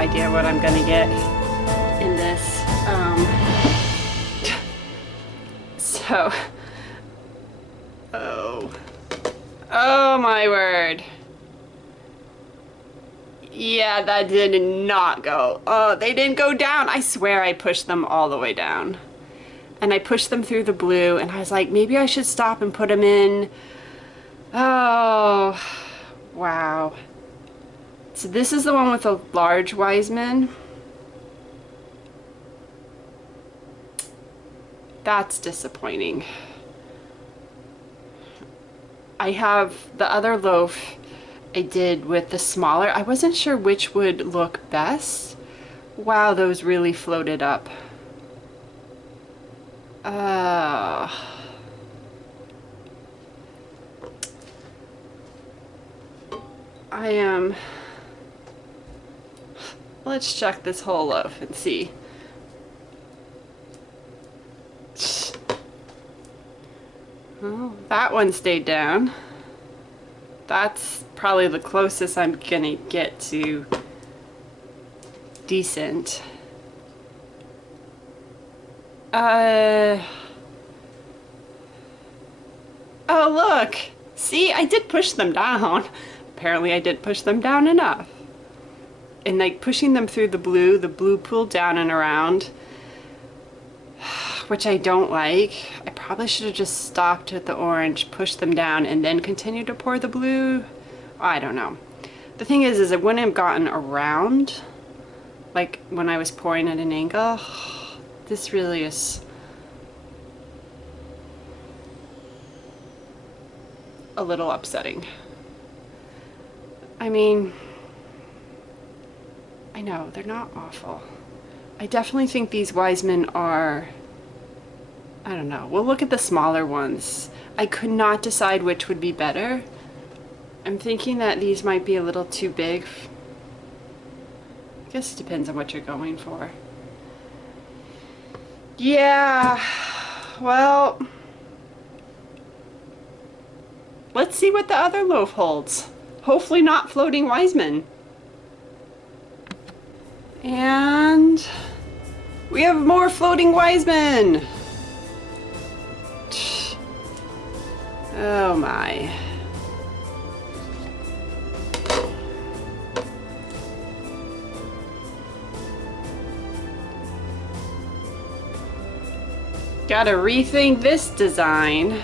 idea what I'm gonna get in this. So, oh my word. Yeah, that did not go. Oh, they didn't go down. I swear I pushed them all the way down. And I pushed them through the blue, and I was like, maybe I should stop and put them in. Oh, wow. So this is the one with the large Wiseman. That's disappointing. I have the other loaf I did with the smaller. I wasn't sure which would look best. Wow, those really floated up. Let's check this whole loaf and see. Oh, that one stayed down. That's probably the closest I'm gonna get to decent. Oh, look! See, I did push them down. Apparently I did push them down enough. And like pushing them through the blue pulled down and around, which I don't like. I probably should have just stopped at the orange, pushed them down, and then continued to pour the blue. I don't know. The thing is it wouldn't have gotten around, like when I was pouring at an angle. This really is a little upsetting. I mean, I know, they're not awful. I definitely think these Wisemen are, I don't know, we'll look at the smaller ones. I could not decide which would be better. I'm thinking that these might be a little too big. I guess it depends on what you're going for. Yeah, well, let's see what the other loaf holds. Hopefully not floating Wiseman. And we have more floating Wisemen. Oh my. Gotta rethink this design.